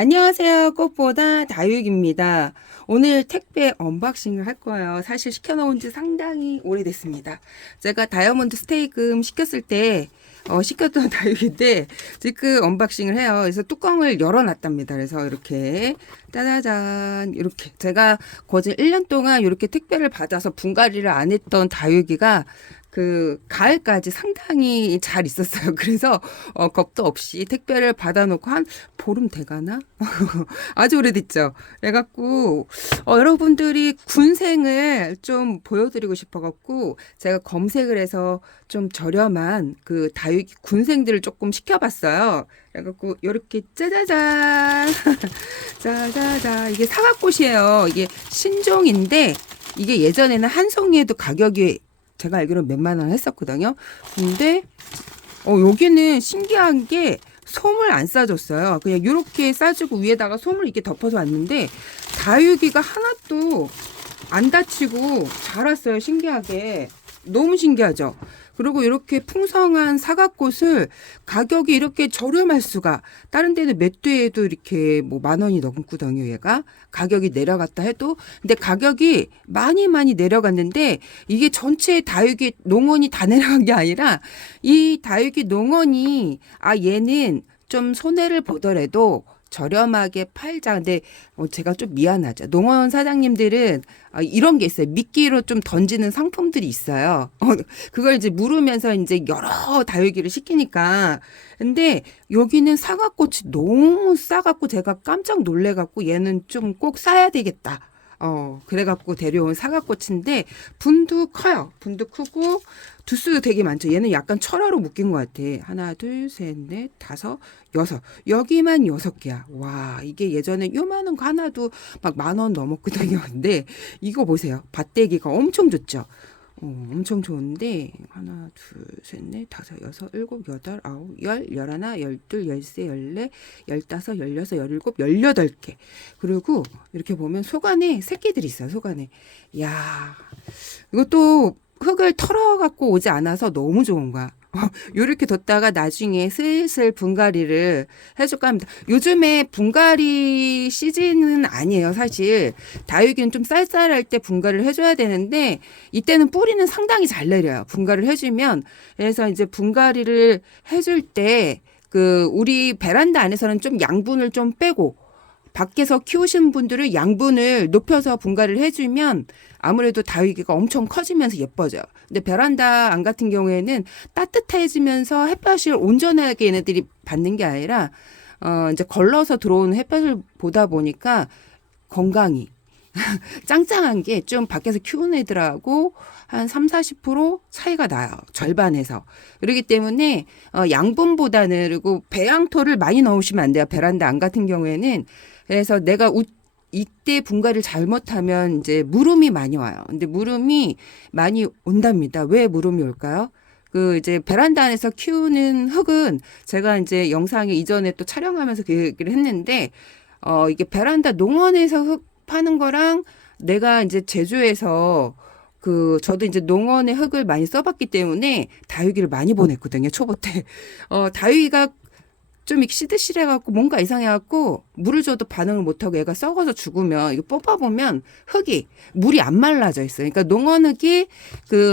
안녕하세요. 꽃보다 다육입니다. 오늘 택배 언박싱을 할 거예요. 사실 시켜놓은 지 상당히 오래됐습니다. 제가 다이아몬드 스테이금 시켰을 때 시켰던 다육인데 지금 언박싱을 해요. 그래서 뚜껑을 열어놨답니다. 그래서 이렇게 짜자잔 이렇게 제가 거진 1년 동안 이렇게 택배를 받아서 분갈이를 안 했던 다육이가 그 가을까지 상당히 잘 있었어요. 그래서 겁도 없이 택배를 받아놓고 한 보름 돼가나? 아주 오래됐죠. 그래갖고 여러분들이 군생을 좀 보여드리고 싶어갖고 제가 검색을 해서 좀 저렴한 그 다육이 군생들을 조금 시켜봤어요. 그래갖고 이렇게 짜자잔 짜자자 이게 사과꽃이에요. 이게 신종인데 이게 예전에는 한 송이에도 가격이 제가 알기로는 몇만 원 했었거든요. 근데 여기는 신기한 게 솜을 안 싸줬어요. 그냥 이렇게 싸주고 위에다가 솜을 이렇게 덮어서 왔는데 다육이가 하나도 안 다치고 자랐어요. 신기하게. 너무 신기하죠. 그리고 이렇게 풍성한 사과꽃을 가격이 이렇게 저렴할 수가. 다른 데는 몇 대에도 이렇게 뭐 만 원이 넘거든요. 얘가 가격이 내려갔다 해도. 근데 가격이 많이 내려갔는데 이게 전체 다육이 농원이 다 내려간 게 아니라 이 다육이 농원이 얘는 좀 손해를 보더라도 저렴하게 팔자. 근데 제가 좀 미안하죠. 농원 사장님들은 이런 게 있어요. 미끼로 좀 던지는 상품들이 있어요. 그걸 이제 물으면서 이제 여러 다육이를 시키니까. 근데 여기는 사과꽃이 너무 싸갖고 제가 깜짝 놀래갖고 얘는 좀 꼭 싸야 되겠다. 그래갖고 데려온 사과꽃인데 분도 커요. 분도 크고 두수도 되게 많죠. 얘는 약간 철화로 묶인 것 같아. 하나, 둘, 셋, 넷, 다섯, 여섯. 여기만 6개야. 와, 이게 예전에 요만한 거 하나도 막 만 원 넘었거든요. 근데 이거 보세요. 밭대기가 엄청 좋죠. 엄청 좋은데 하나, 둘, 셋, 넷, 다섯, 여섯, 일곱, 여덟, 아홉, 열, 열하나, 열둘, 열세, 열네, 열다섯, 열여섯, 열일곱, 18개. 그리고 이렇게 보면 속안에 새끼들이 있어요. 속안에. 야, 이것도 흙을 털어갖고 오지 않아서 너무 좋은 거야. 요렇게 뒀다가 나중에 슬슬 분갈이를 해줄까 합니다. 요즘에 분갈이 시즌은 아니에요, 사실. 다육이는 좀 쌀쌀할 때 분갈이를 해줘야 되는데, 이때는 뿌리는 상당히 잘 내려요. 분갈이를 해주면. 그래서 이제 분갈이를 해줄 때, 우리 베란다 안에서는 좀 양분을 좀 빼고, 밖에서 키우신 분들은 양분을 높여서 분갈이를 해주면 아무래도 다육이가 엄청 커지면서 예뻐져요. 근데 베란다 안 같은 경우에는 따뜻해지면서 햇볕을 온전하게 얘네들이 받는 게 아니라 이제 걸러서 들어오는 햇볕을 보다 보니까 건강이 짱짱한 게 좀 밖에서 키우는 애들하고 한 3, 40% 차이가 나요. 절반에서. 그렇기 때문에 양분보다는 그리고 배양토를 많이 넣으시면 안 돼요. 베란다 안 같은 경우에는. 그래서 내가 이때 분갈이를 잘못하면 이제 물음이 많이 와요. 근데 물음이 많이 온답니다. 왜 물음이 올까요? 이제 베란다 안에서 키우는 흙은 제가 이제 영상에 이전에 또 촬영하면서 그 얘기를 했는데 이게 베란다 농원에서 흙 파는 거랑 내가 이제 제주에서 저도 이제 농원의 흙을 많이 써봤기 때문에 다육이를 많이 보냈거든요. 초보 때. 다육이가 좀 이렇게 시들시해갖고 뭔가 이상해갖고 물을 줘도 반응을 못하고 얘가 썩어서 죽으면 이거 뽑아보면 흙이 물이 안 말라져 있어요. 그러니까 농원 흙이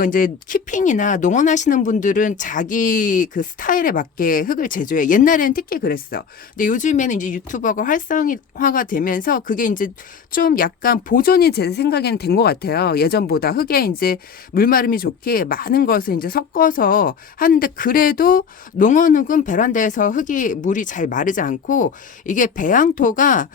이제 키핑이나 농원 하시는 분들은 자기 그 스타일에 맞게 흙을 제조해. 옛날에는 특히 그랬어. 근데 요즘에는 이제 유튜버가 활성화가 되면서 그게 이제 좀 약간 보존이 제 생각에는 된 것 같아요. 예전보다 흙에 이제 물마름이 좋게 많은 것을 이제 섞어서 하는데 그래도 농원 흙은 베란다에서 흙이 물이 잘 마르지 않고 이게 배양토가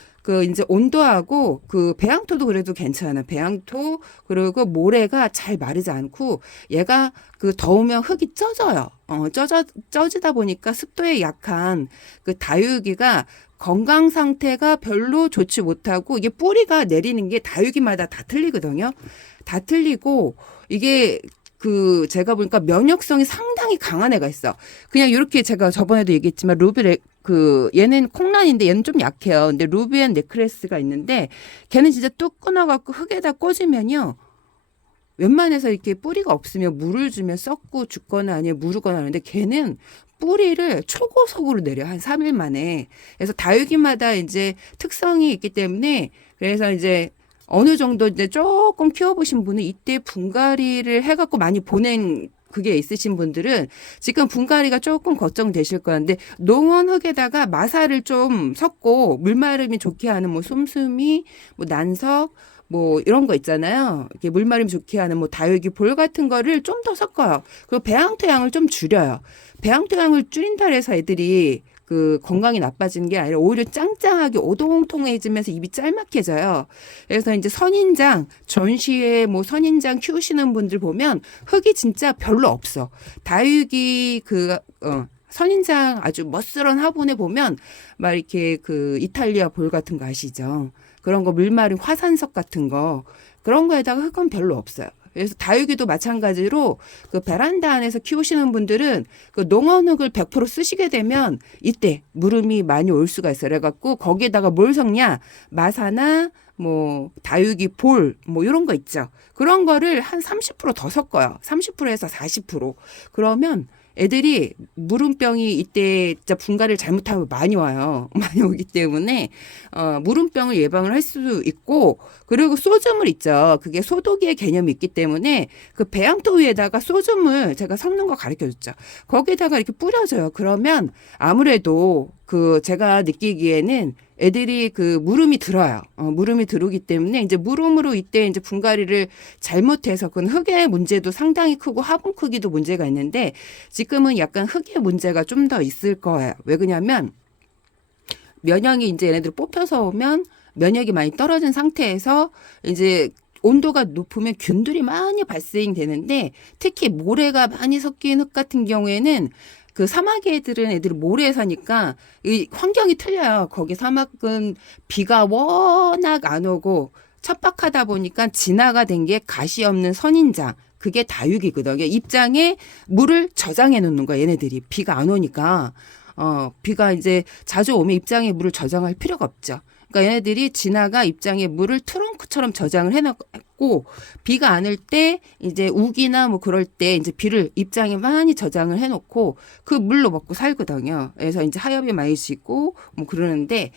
이제 온도하고 배양토도 그래도 괜찮아. 배양토 그리고 모래가 잘 마르지 않고 얘가 더우면 흙이 쪄져요. 쪄지다 보니까 습도에 약한 다육이가 건강 상태가 별로 좋지 못하고 이게 뿌리가 내리는 게 다육이마다 다 틀리거든요. 다 틀리고 이게 제가 보니까 면역성이 상당히 강한 애가 있어. 그냥 이렇게 제가 저번에도 얘기했지만 얘는 콩란인데 얘는 좀 약해요. 근데 루비앤 네크레스가 있는데 걔는 진짜 뚝 끊어갖고 흙에다 꽂으면요. 웬만해서 이렇게 뿌리가 없으면 물을 주면 썩고 죽거나 아니면 무르거나 하는데 걔는 뿌리를 초고속으로 내려 한 3일 만에. 그래서 다육이마다 이제 특성이 있기 때문에 그래서 이제 어느 정도 이제 조금 키워보신 분은 이때 분갈이를 해갖고 많이 보낸 그게 있으신 분들은 지금 분갈이가 조금 걱정되실 거는데 농원 흙에다가 마사를 좀 섞고 물마름이 좋게 하는 뭐 쏨쏨이 뭐 난석 뭐 이런 거 있잖아요. 이렇게 물마름 좋게 하는 뭐 다육이 볼 같은 거를 좀 더 섞어요. 그리고 배양토 양을 좀 줄여요. 배양토 양을 줄인다 해서 애들이 그 건강이 나빠지는 게 아니라 오히려 짱짱하게 오동통해지면서 입이 짤막해져요. 그래서 이제 선인장 전시회 뭐 선인장 키우시는 분들 보면 흙이 진짜 별로 없어. 다육이 선인장 아주 멋스런 화분에 보면 막 이렇게 그 이탈리아 볼 같은 거 아시죠? 그런 거 물마른 화산석 같은 거 그런 거에다가 흙은 별로 없어요. 그래서 다육이도 마찬가지로 그 베란다 안에서 키우시는 분들은 그 농원흙을 100% 쓰시게 되면 이때 물음이 많이 올 수가 있어요. 그래갖고 거기에다가 뭘 섞냐? 마사나 뭐 다육이 볼 뭐 이런 거 있죠. 그런 거를 한 30%더 섞어요. 30%에서 40%. 그러면 애들이 물음병이 이때 진짜 분갈이를 잘못하면 많이 와요. 많이 오기 때문에 물음병을 예방을 할 수 있고 그리고 쏘줌물 있죠. 그게 소독의 개념이 있기 때문에 그 배양토 위에다가 쏘줌을 제가 섞는 거 가르쳐 줬죠. 거기다가 이렇게 뿌려줘요. 그러면 아무래도 그 제가 느끼기에는 애들이 그 물음이 들어요. 물음이 들어오기 때문에 이제 물음으로 이때 이제 분갈이를 잘못해서 그건 흙의 문제도 상당히 크고 화분 크기도 문제가 있는데 지금은 약간 흙의 문제가 좀 더 있을 거예요. 왜 그러냐면 면역이 이제 얘네들 뽑혀서 오면 면역이 많이 떨어진 상태에서 이제 온도가 높으면 균들이 많이 발생되는데 특히 모래가 많이 섞인 흙 같은 경우에는 그 사막의 애들은 애들이 모래에 사니까 이 환경이 틀려요. 거기 사막은 비가 워낙 안 오고 척박하다 보니까 진화가 된 게 가시 없는 선인장. 그게 다육이거든요. 입장에 물을 저장해 놓는 거야. 얘네들이 비가 안 오니까 비가 이제 자주 오면 입장에 물을 저장할 필요가 없죠. 그러니까 얘네들이 진화가 입장에 물을 트렁크처럼 저장을 해놨고 비가 안 올 때 이제 우기나 뭐 그럴 때 이제 비를 입장에 많이 저장을 해놓고 그 물로 먹고 살거든요. 그래서 이제 하엽이 많이 지고 뭐 그러는데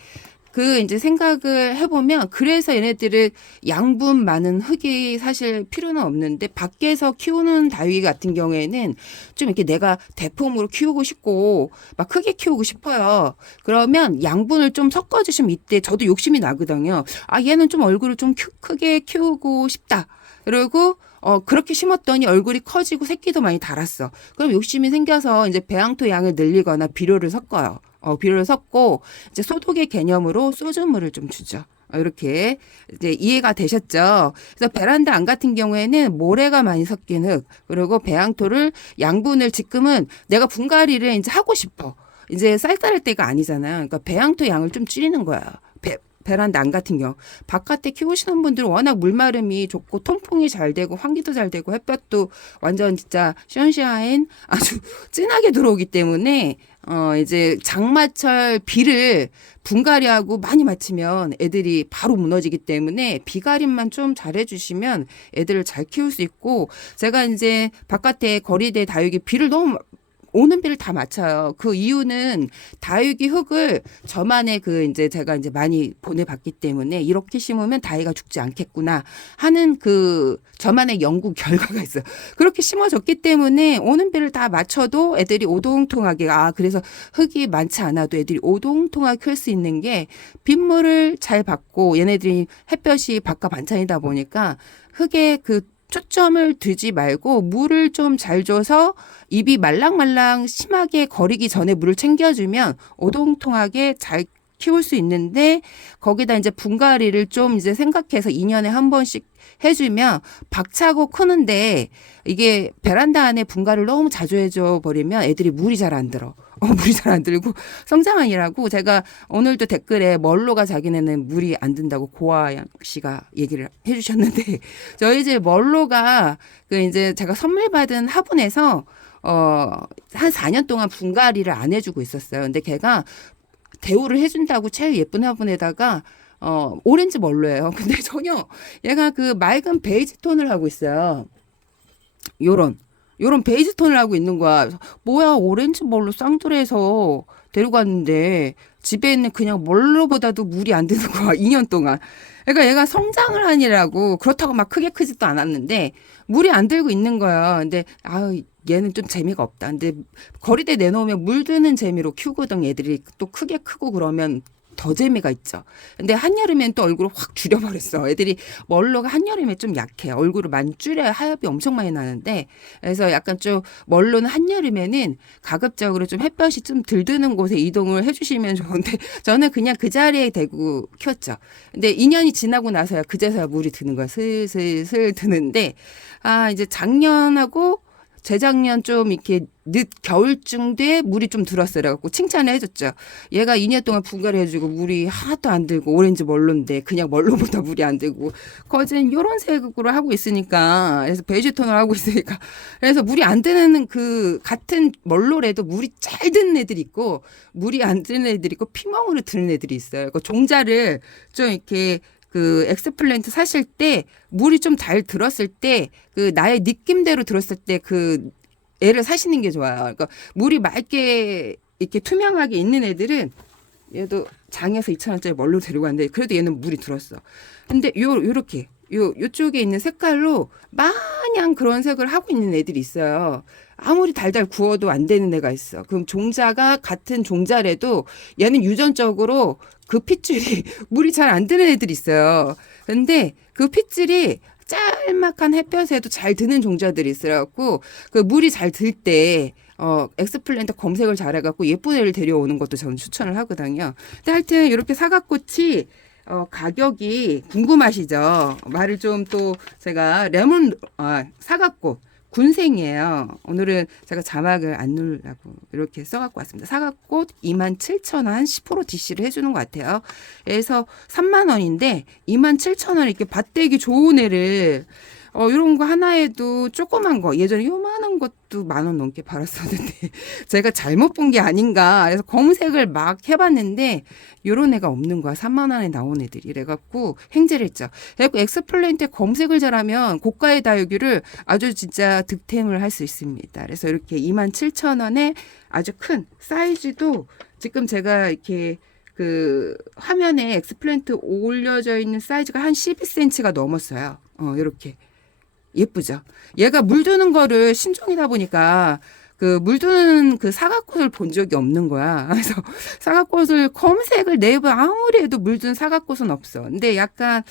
그 이제 생각을 해보면 그래서 얘네들은 양분 많은 흙이 사실 필요는 없는데 밖에서 키우는 다육이 같은 경우에는 좀 이렇게 내가 대품으로 키우고 싶고 막 크게 키우고 싶어요. 그러면 양분을 좀 섞어주시면 이때 저도 욕심이 나거든요. 아 얘는 좀 얼굴을 좀 크게 키우고 싶다. 그리고 그렇게 심었더니 얼굴이 커지고 새끼도 많이 달았어. 그럼 욕심이 생겨서 이제 배양토 양을 늘리거나 비료를 섞어요. 비료를 섞고 이제 소독의 개념으로 쏘주물을 좀 주죠. 이렇게 이제 이해가 되셨죠? 그래서 베란다 안 같은 경우에는 모래가 많이 섞인 흙 그리고 배양토를 양분을 지금은 내가 분갈이를 이제 하고 싶어. 이제 쌀쌀할 때가 아니잖아요. 그러니까 배양토 양을 좀 줄이는 거야. 베란다 안 같은 경우 바깥에 키우시는 분들은 워낙 물마름이 좋고 통풍이 잘 되고 환기도 잘 되고 햇볕도 완전 진짜 시원시원 아주 진하게 들어오기 때문에 이제 장마철 비를 분갈이하고 많이 맞추면 애들이 바로 무너지기 때문에 비가림만 좀 잘해주시면 애들을 잘 키울 수 있고 제가 이제 바깥에 거리대 다육이 비를 너무 오는 비를 다 맞춰요. 그 이유는 다육이 흙을 저만의 그 이제 제가 이제 많이 보내봤기 때문에 이렇게 심으면 다이가 죽지 않겠구나 하는 그 저만의 연구 결과가 있어요. 그렇게 심어졌기 때문에 오는 비를 다 맞춰도 애들이 오동통하게 그래서 흙이 많지 않아도 애들이 오동통하게 클 수 있는 게 빗물을 잘 받고 얘네들이 햇볕이 바깥 반찬이다 보니까 흙에 그 초점을 두지 말고 물을 좀 잘 줘서 입이 말랑말랑 심하게 거리기 전에 물을 챙겨주면 오동통하게 잘 키울 수 있는데 거기다 이제 분갈이를 좀 이제 생각해서 2년에 한 번씩 해주면 박차고 크는데 이게 베란다 안에 분갈이를 너무 자주 해줘 버리면 애들이 물이 잘 안 들어. 물이 잘 안 들고 성장하느라고 제가 오늘도 댓글에 멀로가 자기네는 물이 안 든다고 고아양 씨가 얘기를 해주셨는데 저희 집 멀로가 그 이제 제가 선물 받은 화분에서 한 4년 동안 분갈이를 안 해주고 있었어요. 근데 걔가 대우를 해준다고 제일 예쁜 화분에다가 오렌지 멀로예요. 근데 전혀 얘가 그 맑은 베이지 톤을 하고 있어요. 요런 요런 베이지 톤을 하고 있는 거야. 그래서 뭐야, 오렌지 멀로 쌍두레에서 데리고 왔는데 집에 있는 그냥 멀로보다도 물이 안 드는 거야. 2년 동안. 그러니까 얘가 성장을 하니라고 그렇다고 막 크게 크지도 않았는데 물이 안 들고 있는 거야. 근데 아유, 얘는 좀 재미가 없다. 근데 거리대 내놓으면 물 드는 재미로 키우거든. 애들이 또 크게 크고 그러면 더 재미가 있죠. 근데 한여름엔 또 얼굴을 확 줄여버렸어. 애들이 멀로가 한여름에 좀 약해. 얼굴을 많이 줄여야 하엽이 엄청 많이 나는데, 그래서 약간 좀 멀로는 한여름에는 가급적으로 좀 햇볕이 좀 덜 드는 곳에 이동을 해주시면 좋은데, 저는 그냥 그 자리에 대고 키웠죠. 근데 2년이 지나고 나서야 그제서야 물이 드는 거야. 슬슬슬 드는데, 아, 이제 작년하고 재작년 좀 이렇게 늦 겨울쯤 돼 물이 좀 들었어요. 그래갖고 칭찬을 해줬죠. 얘가 2년 동안 분갈이 해주고 물이 하나도 안 들고 오렌지 멀로인데 그냥 멀로보다 물이 안 들고 거진 요런 색으로 하고 있으니까 그래서 베이지 톤을 하고 있으니까 그래서 물이 안 드는 그 같은 멀로래도 물이 잘 드는 애들이 있고 물이 안 드는 애들이 있고 피멍으로 드는 애들이 있어요. 그 종자를 좀 이렇게 그 엑스플랜트 사실 때 물이 좀 잘 들었을 때 그 나의 느낌대로 들었을 때 그 애를 사시는 게 좋아요. 그러니까 물이 맑게 이렇게 투명하게 있는 애들은 얘도 장에서 2,000원짜리 멀로 데리고 왔는데 그래도 얘는 물이 들었어. 근데 요렇게 요쪽에 있는 색깔로 마냥 그런 색을 하고 있는 애들이 있어요. 아무리 달달 구워도 안 되는 애가 있어. 그럼 종자가 같은 종자래도 얘는 유전적으로 그 핏줄이 물이 잘 안 드는 애들이 있어요. 근데 그 핏줄이 짤막한 햇볕에도 잘 드는 종자들이 있어갖고 그 물이 잘 들 때 엑스플랜트 검색을 잘해갖고 예쁜 애를 데려오는 것도 저는 추천을 하거든요. 근데 하여튼 이렇게 사과꽃이 가격이 궁금하시죠? 말을 좀 또 제가 사과꽃 군생이에요. 오늘은 제가 자막을 안 누르려고 이렇게 써갖고 왔습니다. 사과꽃 27,000원 10% DC를 해주는 것 같아요. 그래서 3만 원인데 27,000원 이렇게 밭대기 좋은 애를 이런 거 하나에도 조그만 거 예전에 요만한 것도 10,000원 넘게 팔았었는데 제가 잘못 본 게 아닌가 그래서 검색을 막 해봤는데 요런 애가 없는 거야. 3만 원에 나온 애들이. 그래갖고 행제를 했죠. 그래갖고 엑스플랜트에 검색을 잘하면 고가의 다육이를 아주 진짜 득템을 할 수 있습니다. 그래서 이렇게 27,000원에 아주 큰 사이즈도 지금 제가 이렇게 그 화면에 엑스플랜트 올려져 있는 사이즈가 한 12cm가 넘었어요. 이렇게. 예쁘죠? 얘가 물드는 거를 신종이다 보니까 그 물드는 그 사과꽃을 본 적이 없는 거야. 그래서 사과꽃을 검색을 네이버 아무리 해도 물든 사과꽃은 없어. 근데 약간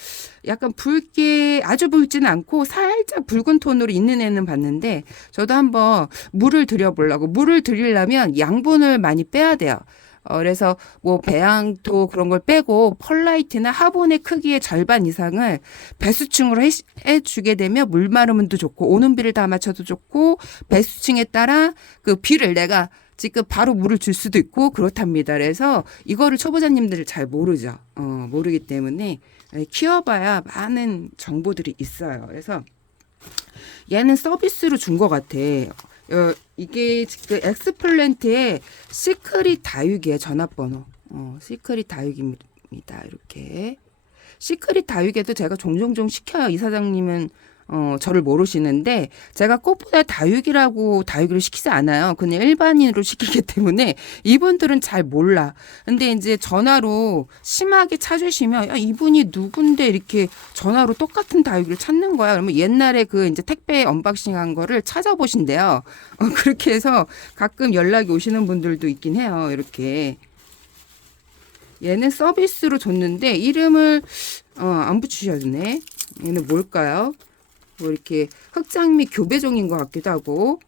붉게 아주 붉지는 않고 살짝 붉은 톤으로 있는 애는 봤는데 저도 한번 물을 들여보려고 물을 들이려면 양분을 많이 빼야 돼요. 그래서 뭐 배양토 그런 걸 빼고 펄라이트나 화분의 크기의 절반 이상을 배수층으로 해주게 되면 물 마르면도 좋고 오는 비를 다 맞춰도 좋고 배수층에 따라 그 비를 내가 지금 바로 물을 줄 수도 있고 그렇답니다. 그래서 이거를 초보자님들 잘 모르죠. 모르기 때문에 키워봐야 많은 정보들이 있어요. 그래서 얘는 서비스로 준 것 같아. 이게 지금 엑스플랜트의 시크릿 다육이에요. 전화번호. 시크릿 다육입니다. 이렇게. 시크릿 다육에도 제가 종종 시켜요. 이사장님은 저를 모르시는데 제가 꽃보다 다육이를 시키지 않아요. 그냥 일반인으로 시키기 때문에 이분들은 잘 몰라. 근데 이제 전화로 심하게 찾으시면 야, 이분이 누군데 이렇게 전화로 똑같은 다육이를 찾는 거야. 그러면 옛날에 그 이제 택배 언박싱한 거를 찾아보신대요. 그렇게 해서 가끔 연락이 오시는 분들도 있긴 해요. 이렇게. 얘는 서비스로 줬는데 이름을 안 붙이셨네. 얘는 뭘까요? 뭐 이렇게 흑장미 교배종인 것 같기도 하고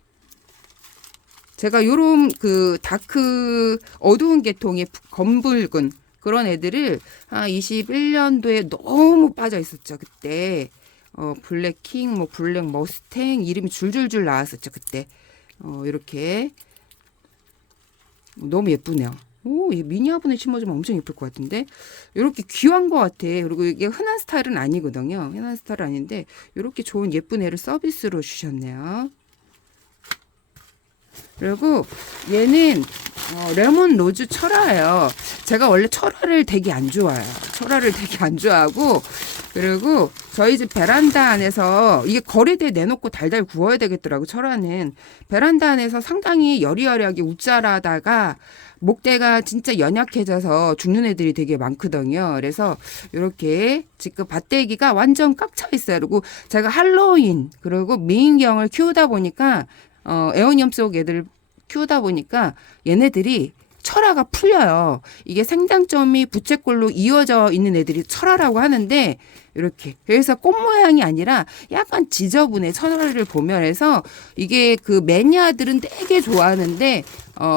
제가 요런 그 다크 어두운 계통의 검붉은 그런 애들을 21년도에 너무 빠져 있었죠. 그때 블랙킹 뭐 블랙 머스탱 이름이 줄줄줄 나왔었죠. 그때 이렇게 너무 예쁘네요. 오, 이 미니 화분에 심어주면 엄청 예쁠 것 같은데 이렇게 귀한 것 같아. 그리고 이게 흔한 스타일은 아니거든요. 흔한 스타일은 아닌데 이렇게 좋은 예쁜 애를 서비스로 주셨네요. 그리고 얘는 레몬 로즈 철화예요. 제가 원래 철화를 되게 안 좋아해요. 철화를 되게 안 좋아하고 그리고 저희 집 베란다 안에서 이게 거리대에 내놓고 달달 구워야 되겠더라고. 철화는 베란다 안에서 상당히 여리여리하게 웃자라다가 목대가 진짜 연약해져서 죽는 애들이 되게 많거든요. 그래서 이렇게 지금 밭대기가 완전 꽉 차 있어요. 그리고 제가 할로윈 그리고 미인경을 키우다 보니까 에어니엄 속 애들 키우다 보니까 얘네들이 철화가 풀려요. 이게 생장점이 부채꼴로 이어져 있는 애들이 철화라고 하는데 이렇게 그래서 꽃 모양이 아니라 약간 지저분해. 철화를 보면 해서 이게 그 매니아들은 되게 좋아하는데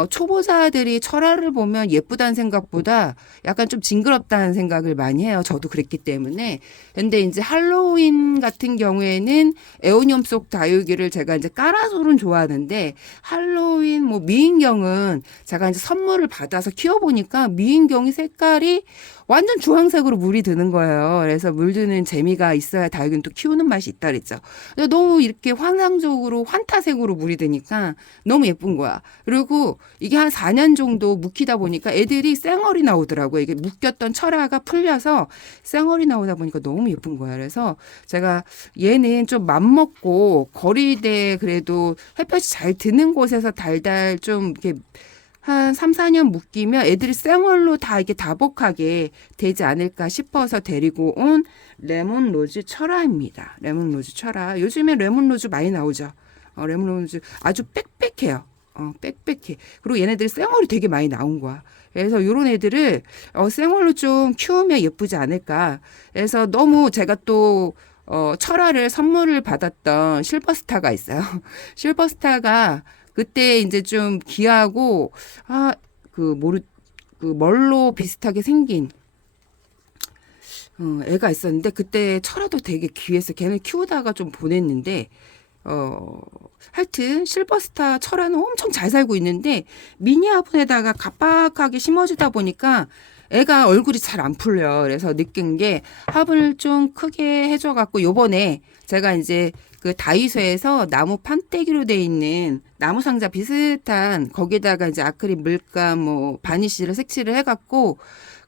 초보자들이 철화를 보면 예쁘다는 생각보다 약간 좀 징그럽다는 생각을 많이 해요. 저도 그랬기 때문에. 근데 이제 할로윈 같은 경우에는 에오니엄 속 다육이를 제가 이제 까라솔은 좋아하는데 할로윈 뭐 미인경은 제가 이제 선물을 받아서 키워보니까 미인경이 색깔이 완전 주황색으로 물이 드는 거예요. 그래서 물 드는 재미가 있어야 다육이는 또 키우는 맛이 있다 그랬죠. 너무 이렇게 환상적으로 환타색으로 물이 드니까 너무 예쁜 거야. 그리고 이게 한 4년 정도 묵히다 보니까 애들이 쌩얼이 나오더라고요. 이게 묶였던 철화가 풀려서 쌩얼이 나오다 보니까 너무 예쁜 거야. 그래서 제가 얘는 좀 맘먹고 거리대 그래도 햇볕이 잘 드는 곳에서 달달 좀 이렇게 한 3, 4년 묶이면 애들이 쌩얼로 다 이렇게 다복하게 되지 않을까 싶어서 데리고 온 레몬로즈 철화입니다. 레몬로즈 철화. 요즘에 레몬로즈 많이 나오죠. 레몬로즈 아주 빽빽해요. 빽빽해. 그리고 얘네들 쌩얼이 되게 많이 나온 거야. 그래서 요런 애들을 쌩얼로 좀 키우면 예쁘지 않을까. 그래서 너무 제가 또 철화를 선물을 받았던 실버스타가 있어요. 실버스타가 그때 이제 좀 귀하고 그 멀로 비슷하게 생긴 애가 있었는데 그때 철화도 되게 귀했어. 걔는 키우다가 좀 보냈는데 하여튼 실버스타 철화는 엄청 잘 살고 있는데 미니 화분에다가 갑박하게 심어주다 보니까 애가 얼굴이 잘 안 풀려요. 그래서 느낀 게 화분을 좀 크게 해줘갖고 요번에 제가 이제 그 다이소에서 나무 판때기로 돼 있는 나무 상자 비슷한 거기다가 이제 아크릴 물감 뭐 바니쉬를 색칠을 해갖고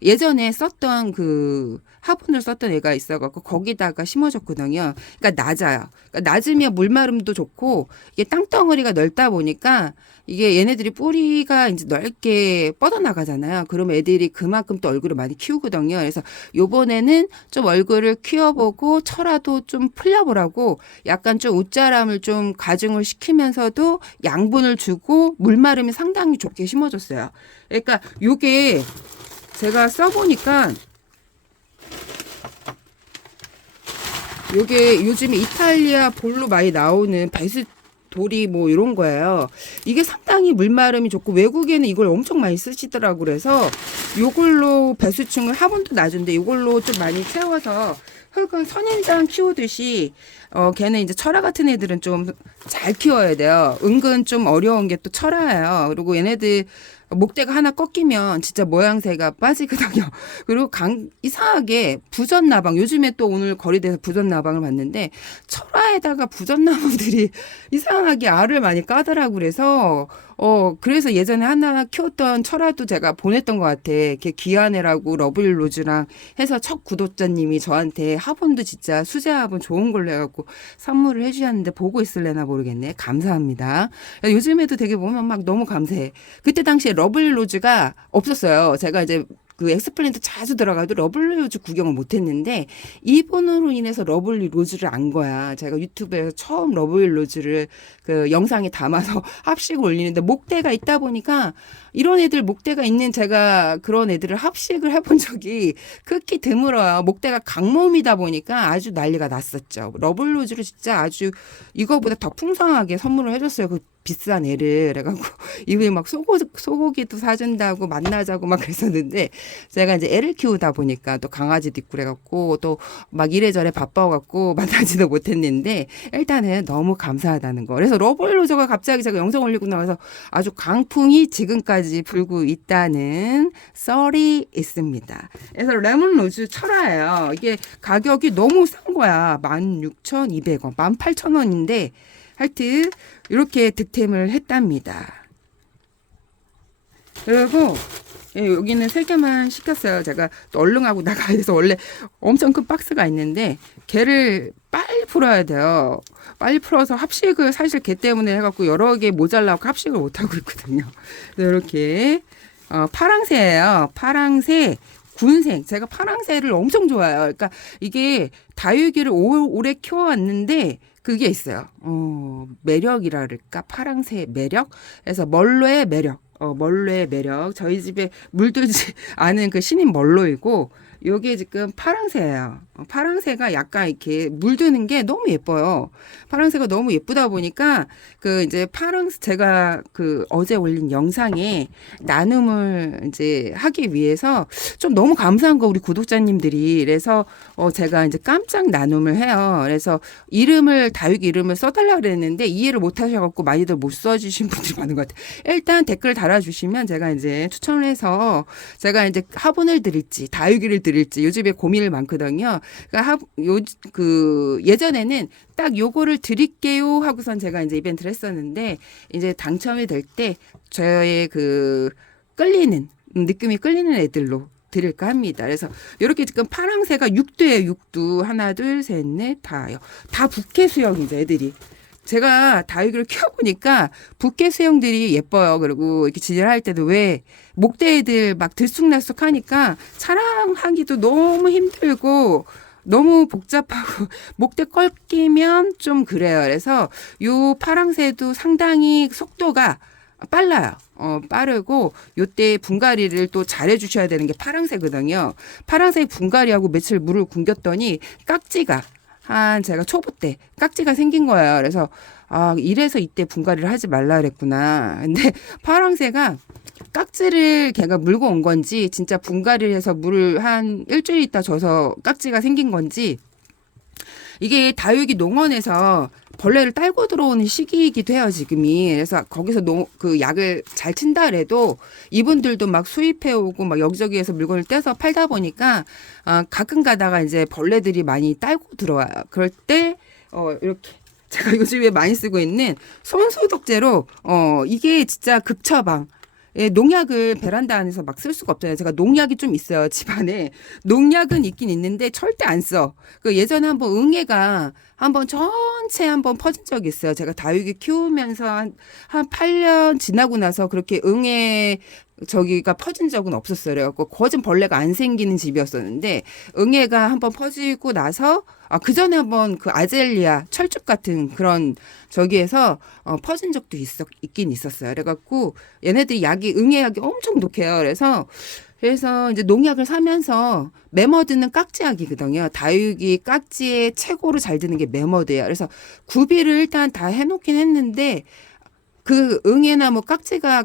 예전에 썼던 그 화분을 썼던 애가 있어갖고 거기다가 심어줬거든요. 그러니까 낮아요. 그러니까 낮으면 물마름도 좋고 이게 땅덩어리가 넓다 보니까 이게 얘네들이 뿌리가 이제 넓게 뻗어나가잖아요. 그러면 애들이 그만큼 또 얼굴을 많이 키우거든요. 그래서 요번에는 좀 얼굴을 키워보고 철화도 좀 풀려보라고 약간 좀 웃자람을 좀 가중을 시키면서도 양분을 주고 물마름이 상당히 좋게 심어줬어요. 그러니까 요게 제가 써보니까 요게 요즘에 이탈리아 볼로 많이 나오는 배수돌이 뭐 이런 거예요. 이게 상당히 물마름이 좋고 외국에는 이걸 엄청 많이 쓰시더라고. 그래서 요걸로 배수층을 화분도 낮은데 요걸로 좀 많이 채워서 흙은 선인장 키우듯이 걔는 이제 철화 같은 애들은 좀 잘 키워야 돼요. 은근 좀 어려운 게 또 철화예요. 그리고 얘네들 목대가 하나 꺾이면 진짜 모양새가 빠지거든요. 그리고 이상하게 부전나방 요즘에 또 오늘 거리대에서 부전나방을 봤는데 철화에다가 부전나무들이 이상하게 알을 많이 까더라고. 그래서 그래서 예전에 하나 키웠던 철화도 제가 보냈던 것 같아. 걔 귀한 애라고 러블로즈랑 해서 첫 구독자님이 저한테 화분도 진짜 수제 화분 좋은 걸로 해갖고 선물을 해주셨는데 보고 있을래나 모르겠네. 감사합니다. 요즘에도 되게 보면 막 너무 감사해. 그때 당시에 러블로즈가 없었어요. 제가 이제 그 엑스플랜트 자주 들어가도 러블리로즈 구경을 못했는데 이분으로 인해서 러블리로즈를 안 거야. 제가 유튜브에서 처음 러블리로즈를 그 영상에 담아서 합식 올리는데 목대가 있다 보니까 이런 애들 목대가 있는 제가 그런 애들을 합식을 해본 적이 극히 드물어요. 목대가 강몸이다 보니까 아주 난리가 났었죠. 러블리로즈를 진짜 아주 이거보다 더 풍성하게 선물을 해줬어요. 그 비싼 애를. 그래갖고 이후에 막 소고기도 사준다고 만나자고 막 그랬었는데 제가 이제 애를 키우다 보니까 또 강아지도 있고 그래갖고 또 막 이래저래 바빠갖고 만나지도 못했는데 일단은 너무 감사하다는 거. 그래서 러블로즈가 갑자기 제가 영상 올리고 나와서 아주 강풍이 지금까지 불고 있다는 썰이 있습니다. 그래서 레몬로즈 철화예요. 이게 가격이 너무 싼 거야. 16,200원, 18,000원인데 하여튼 이렇게 득템을 했답니다. 그리고 예, 여기는 3개만 시켰어요. 제가 또 얼른 하고 나가야 돼서 원래 엄청 큰 박스가 있는데 걔를 빨리 풀어야 돼요. 빨리 풀어서 합식을 사실 걔 때문에 해갖고 여러 개 모자라고 합식을 못하고 있거든요. 그래서 이렇게 파랑새예요. 파랑새 군생. 제가 파랑새를 엄청 좋아해요. 그러니까 이게 다육이를 오래 키워왔는데 그게 있어요. 매력이라 그럴까? 파랑새의 매력? 그래서 멀로의 매력. 멀로의 매력. 저희 집에 물들지 않은 그 신인 멀로이고, 요게 지금 파랑새예요. 파랑새가 약간 이렇게 물드는 게 너무 예뻐요. 파랑새가 너무 예쁘다 보니까 그 이제 제가 그 어제 올린 영상에 나눔을 이제 하기 위해서 좀 너무 감사한 거 우리 구독자님들이 그래서 제가 이제 깜짝 나눔을 해요. 그래서 다육 이름을 써달라 그랬는데 이해를 못 하셔갖고 많이들 못 써주신 분들이 많은 것 같아요. 일단 댓글 달아주시면 제가 이제 추천을 해서 제가 이제 화분을 드릴지 다육이를 드릴지 요즘에 고민을 많거든요. 그러니까 예전에는 딱 요거를 드릴게요 하고선 제가 이제 이벤트를 했었는데 이제 당첨이 될 때 저의 그 느낌이 끌리는 애들로 드릴까 합니다. 그래서 이렇게 지금 파랑새가 6두예요. 6두. 하나, 둘, 셋, 넷, 다요. 다 부캐 수영이죠, 애들이. 제가 다육이를 키워보니까 부캐 수영들이 예뻐요. 그리고 이렇게 진열할 때도 왜 목대 애들 막 들쑥날쑥 하니까 촬영하기도 너무 힘들고 너무 복잡하고 목대 꺾이면 좀 그래요. 그래서 요 파랑새도 상당히 속도가 빨라요. 빠르고 요때 분갈이를 또 잘해 주셔야 되는 게 파랑새거든요. 파랑새 분갈이하고 며칠 물을 굶겼더니 깍지가 제가 초보 때 깍지가 생긴 거예요. 그래서 이래서 이때 분갈이를 하지 말라 그랬구나. 근데 파랑새가 깍지를 걔가 물고 온 건지 진짜 분갈이를 해서 물을 한 일주일 있다 줘서 깍지가 생긴 건지 이게 다육이 농원에서 벌레를 딸고 들어오는 시기이기도 해요, 지금이. 그래서 거기서 그 약을 잘 친다 그래도 이분들도 막 수입해 오고 막 여기저기에서 물건을 떼서 팔다 보니까 가끔 가다가 이제 벌레들이 많이 딸고 들어와요. 그럴 때 이렇게 제가 요즘에 많이 쓰고 있는 손소독제로 이게 진짜 급처방. 예, 농약을 베란다 안에서 막 쓸 수가 없잖아요. 제가 농약이 좀 있어요. 집안에. 농약은 있긴 있는데 절대 안 써. 예전에 한번 응애가 한번 전체 한번 퍼진 적이 있어요. 제가 다육이 키우면서 한 8년 지나고 나서 그렇게 응애 저기가 퍼진 적은 없었어요. 그래갖고 거진 벌레가 안 생기는 집이었었는데 응애가 한번 퍼지고 나서 그 전에 한번 그 아젤리아 철쭉 같은 그런 저기에서 퍼진 적도 있긴 있었어요. 그래갖고 얘네들이 응애약이 엄청 독해요. 그래서 이제 농약을 사면서 메머드는 깍지약이거든요. 다육이 깍지에 최고로 잘 드는 게 메머드예요. 그래서 구비를 일단 다 해놓긴 했는데 그 응애나 뭐 깍지가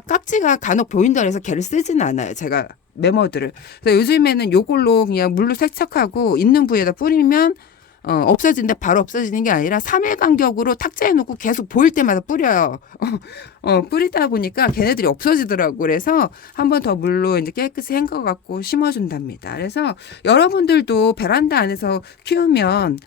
간혹 보인다 그래서 걔를 쓰지는 않아요. 제가 메머드를. 그래서 요즘에는 요걸로 그냥 물로 세척하고 있는 부위에다 뿌리면 없어진데 바로 없어지는 게 아니라 3일 간격으로 탁자에 놓고 계속 보일 때마다 뿌려요. 뿌리다 보니까 걔네들이 없어지더라고. 그래서 한 번 더 물로 이제 깨끗이 헹궈갖고 심어준답니다. 그래서 여러분들도 베란다 안에서 키우면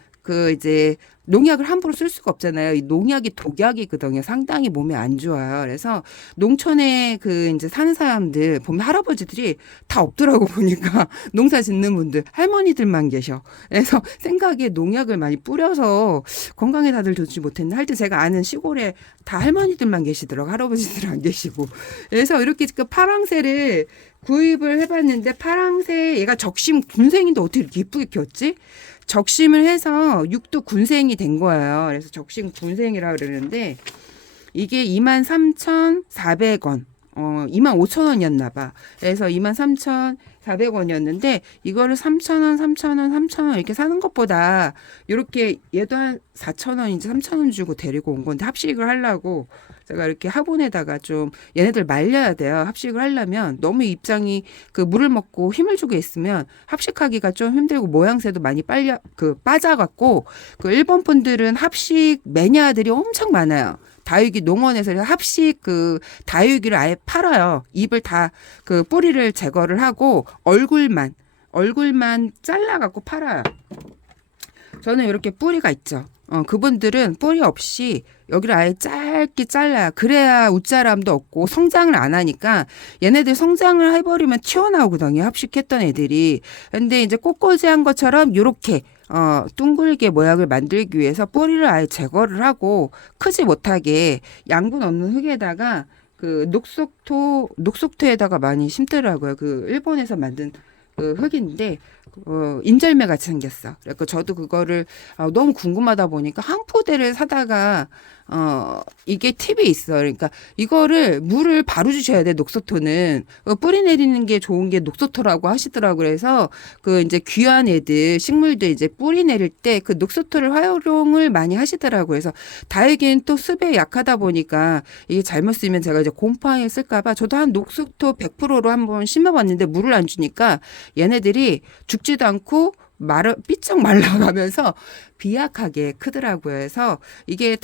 이제 농약을 함부로 쓸 수가 없잖아요. 이 농약이 독약이거든요. 상당히 몸에 안 좋아요. 그래서 농촌에 이제 사는 사람들 보면 할아버지들이 다 없더라고 보니까 농사 짓는 분들 할머니들만 계셔. 그래서 생각에 농약을 많이 뿌려서 건강에 다들 좋지 못했는데 하여튼 제가 아는 시골에 다 할머니들만 계시더라고. 할아버지들은 안 계시고. 그래서 이렇게 파랑새를 구입을 해봤는데 파랑새 얘가 적심 군생인데 어떻게 이렇게 이쁘게 키웠지? 적심을 해서 6두 군생이 된 거예요. 그래서 적심 군생이라 그러는데 이게 23,400원, 25,000원이었나 봐. 그래서 23,400원이었는데 이거를 3,000원, 3,000원, 3,000원 이렇게 사는 것보다 이렇게 얘도 한 4,000원인지 3,000원 주고 데리고 온 건데 합식을 하려고 제가 이렇게 화분에다가 좀 얘네들 말려야 돼요. 합식을 하려면 너무 입장이 물을 먹고 힘을 주고 있으면 합식하기가 좀 힘들고 모양새도 많이 빠져갖고 일본 분들은 합식 매니아들이 엄청 많아요. 다육이 농원에서 합식 다육이를 아예 팔아요. 잎을 다 뿌리를 제거를 하고 얼굴만 잘라갖고 팔아요. 저는 이렇게 뿌리가 있죠. 그분들은 뿌리 없이 여기를 아예 짧게 잘라요. 그래야 웃자람도 없고 성장을 안 하니까 얘네들 성장을 해버리면 튀어나오거든요. 합식했던 애들이. 근데 이제 꽃꽂이한 것처럼 요렇게 둥글게 모양을 만들기 위해서 뿌리를 아예 제거를 하고 크지 못하게 양분 없는 흙에다가 그 녹색토에다가 많이 심더라고요. 그 일본에서 만든 그 흙인데 인절미 같이 생겼어. 그래서 저도 그거를 너무 궁금하다 보니까 한 포대를 사다가 이게 팁이 있어. 그러니까 이거를 물을 바로 주셔야 돼. 녹소토는 뿌리 내리는 게 좋은 게 녹소토라고 하시더라고. 그래서 그 이제 귀한 애들 식물들 이제 뿌리 내릴 때 그 녹소토를 활용을 많이 하시더라고. 그래서 다육이는 또 습에 약하다 보니까 이게 잘못 쓰면 제가 이제 곰팡이 쓸까봐 저도 한 녹소토 100%로 한번 심어봤는데 물을 안 주니까 얘네들이 죽지도 않고 삐쩍 말라가면서 비약하게 크더라고요. 그래서 이게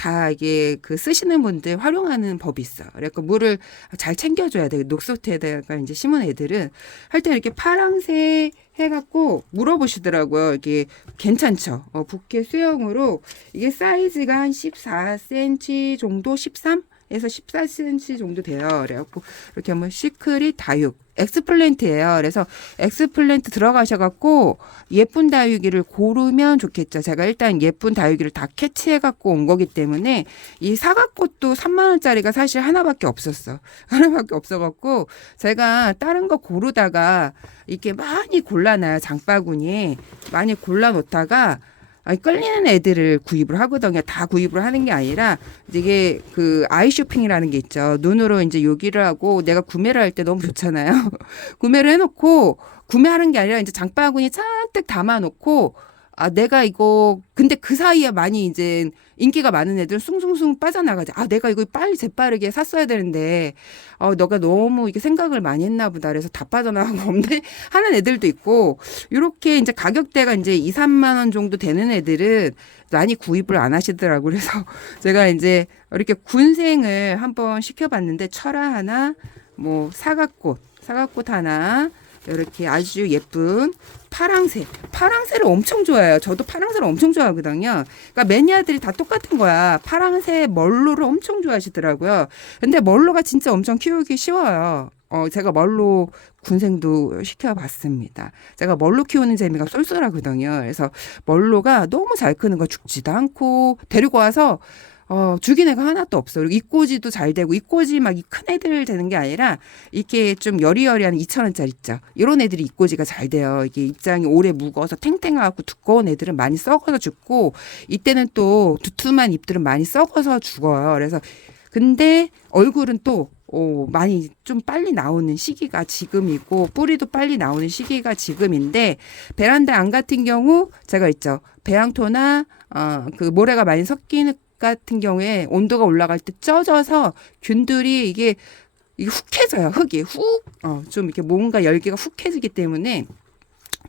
그 쓰시는 분들 활용하는 법이 있어. 그래서 물을 잘 챙겨줘야 돼. 녹소토에다가 이제 심은 애들은 할 때 이렇게 파랑새 해갖고 물어보시더라고요. 이게 괜찮죠? 부케 수영으로 이게 사이즈가 한 14cm 정도, 13? 에서 14cm 정도 돼요. 그래갖고 이렇게 한번 시크릿 다육 엑스플랜트예요. 그래서 엑스플랜트 들어가셔갖고 예쁜 다육이를 고르면 좋겠죠. 제가 일단 예쁜 다육이를 다 캐치해갖고 온 거기 때문에 이 사과꽃도 3만 원짜리가 사실 하나밖에 없었어. 하나밖에 없어갖고 제가 다른 거 고르다가 이렇게 많이 골라놔요. 장바구니에 많이 골라놓다가 끌리는 애들을 구입을 하거든요. 다 구입을 하는 게 아니라 이게 그 아이 쇼핑이라는 게 있죠. 눈으로 이제 요기를 하고 내가 구매를 할 때 너무 좋잖아요. 구매를 해놓고 구매하는 게 아니라 이제 장바구니 잔뜩 담아놓고 내가 이거 근데 그 사이에 많이 이제 인기가 많은 애들은 숭숭숭 빠져나가지. 내가 이거 빨리 재빠르게 샀어야 되는데 너가 너무 이게 생각을 많이 했나 보다. 그래서 다 빠져나가고 없네 하는 애들도 있고 이렇게 이제 가격대가 이제 2, 3만 원 정도 되는 애들은 많이 구입을 안 하시더라고요. 그래서 제가 이제 이렇게 군생을 한번 시켜봤는데 철화 하나, 뭐 사과꽃 하나 이렇게 아주 예쁜 파랑새를 엄청 좋아해요. 저도 파랑새를 엄청 좋아하거든요. 그러니까 매니아들이 다 똑같은 거야. 파랑새 멀로를 엄청 좋아하시더라고요. 근데 멀로가 진짜 엄청 키우기 쉬워요. 제가 멀로 군생도 시켜봤습니다. 제가 멀로 키우는 재미가 쏠쏠하거든요. 그래서 멀로가 너무 잘 크는 거 죽지도 않고 데리고 와서 죽인 애가 하나도 없어. 그리고 입꼬지도 잘 되고, 입꼬지 막 이 큰 애들 되는 게 아니라, 이렇게 좀 여리여리한 2,000원짜리 있죠. 이런 애들이 입꼬지가 잘 돼요. 이게 입장이 오래 묵어서 탱탱하고 두꺼운 애들은 많이 썩어서 죽고, 이때는 또 두툼한 잎들은 많이 썩어서 죽어요. 그래서, 근데 얼굴은 또, 많이 좀 빨리 나오는 시기가 지금이고, 뿌리도 빨리 나오는 시기가 지금인데, 베란다 안 같은 경우, 제가 있죠. 배양토나, 그 모래가 많이 섞이는 같은 경우에 온도가 올라갈 때 쪄져서 균들이 이게 훅해져요. 흙이 좀 이렇게 뭔가 열기가 훅해지기 때문에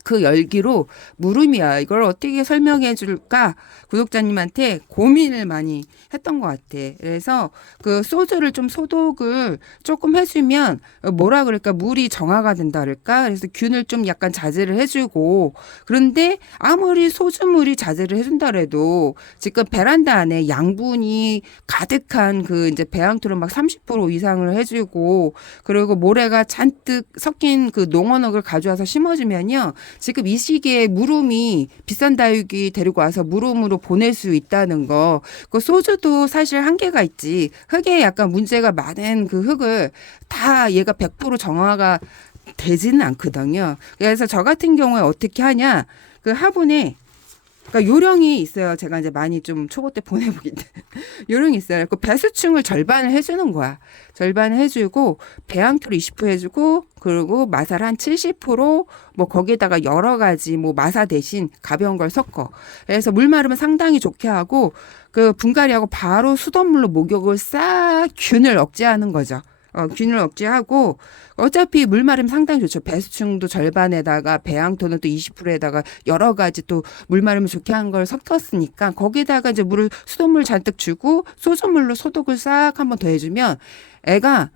그 열기로 무름이야. 이걸 어떻게 설명해 줄까? 구독자님한테 고민을 많이 했던 것 같아. 그래서 그 소주를 좀 소독을 조금 해주면 뭐라 그럴까? 물이 정화가 된다 그럴까? 그래서 균을 좀 약간 자제를 해주고 그런데 아무리 소주물이 자제를 해준다 그래도 지금 베란다 안에 양분이 가득한 그 이제 배양토를 막 30% 이상을 해주고 그리고 모래가 잔뜩 섞인 그 농원흙을 가져와서 심어주면요. 지금 이 시기에 무름이 비싼 다육이 데리고 와서 무름으로 보낼 수 있다는 거. 그 소주도 사실 한계가 있지. 흙에 약간 문제가 많은 그 흙을 다 얘가 100% 정화가 되지는 않거든요. 그래서 저 같은 경우에 어떻게 하냐. 그 화분에 그러니까 요령이 있어요. 제가 이제 많이 좀 초보 때 보내보기 때 요령이 있어요. 그 배수층을 절반을 해주는 거야. 절반을 해주고 배양토를 20% 해주고 그리고 마살 한 70%뭐 거기에다가 여러 가지 뭐 마사 대신 가벼운 걸 섞어. 그래서 물 마르면 상당히 좋게 하고 그 분갈이하고 바로 수돗물로 목욕을 싹 균을 억제하는 거죠. 균을 억제하고 어차피 물 마르면 상당히 좋죠. 배수층도 절반에다가 배양토는 또 20%에다가 여러 가지 또 물 마르면 좋게 한 걸 섞었으니까 거기다가 이제 수돗물 잔뜩 주고 소주물로 소독을 싹 한번 더 해주면 애가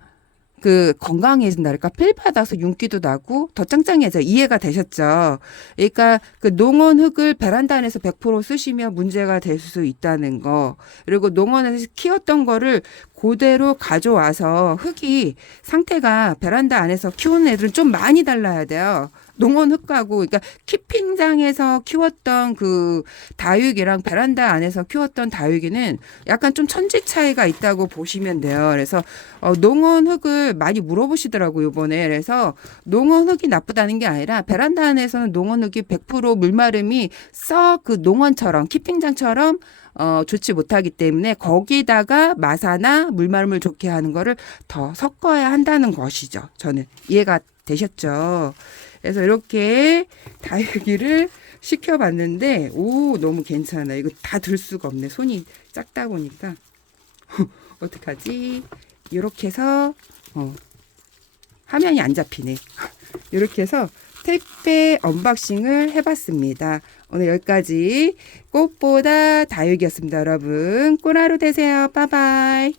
그 건강해진다. 필 받아서 윤기도 나고 더 짱짱해져. 이해가 되셨죠? 그러니까 그 농원 흙을 베란다 안에서 100% 쓰시면 문제가 될 수 있다는 거. 그리고 농원에서 키웠던 거를 그대로 가져와서 흙이 상태가 베란다 안에서 키우는 애들은 좀 많이 달라야 돼요. 농원 흙하고 그러니까 키핑장에서 키웠던 그 다육이랑 베란다 안에서 키웠던 다육이는 약간 좀 천지 차이가 있다고 보시면 돼요. 그래서 농원 흙을 많이 물어보시더라고요, 이번에. 그래서 농원 흙이 나쁘다는 게 아니라 베란다 안에서는 농원 흙이 100% 물마름이 썩 그 농원처럼 키핑장처럼 좋지 못하기 때문에 거기다가 마사나 물마름을 좋게 하는 거를 더 섞어야 한다는 것이죠. 저는 이해가 되셨죠? 그래서 이렇게 다육이를 시켜봤는데 오 너무 괜찮아. 이거 다 들 수가 없네. 손이 작다 보니까 어떡하지? 이렇게 해서 화면이 안 잡히네. 이렇게 해서 택배 언박싱을 해봤습니다. 오늘 여기까지 꽃보다 다육이었습니다. 여러분 꿀 하루 되세요. 빠바이.